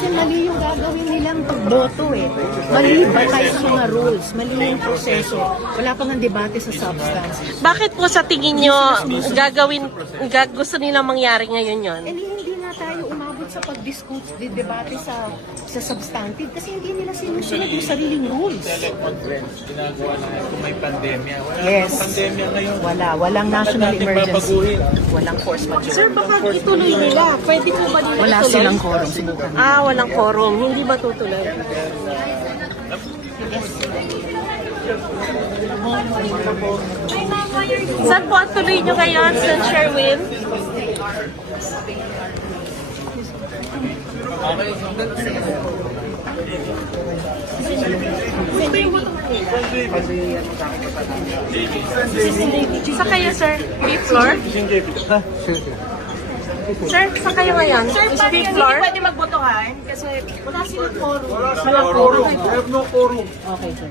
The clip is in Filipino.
kasi mali yung gagawin nilang pagboto eh. Mali ba tayo sa mga rules, mali yung proseso. Wala pang ang debate sa substance. Bakit po sa tingin nyo gusto nilang mangyari ngayon yon? And hindi na tayo umabot sa pag-discuss, debate sa substantive kasi hindi nila sinusunod yung sariling rules. Teleconference, ginagawa na kung may pandemya. Wala Yes. namang pandemya ngayon. Walang national natin emergency. babaguhin. Walang force majeure. Sir, baka ituloy nila. Pwede po ba nila Wala ituloy? silang quorum. Subukan. Walang quorum. Hindi ba tutuloy? Saan po ang tuloy nyo ngayon, Sir Sherwin? Sa kayo, sir? Fifth floor? Sir, sa kayo ngayon? Is fifth floor? Pwede magbotohan kasi Wala silang quorum. Wala silang quorum. We have no quorum. Okay, sir.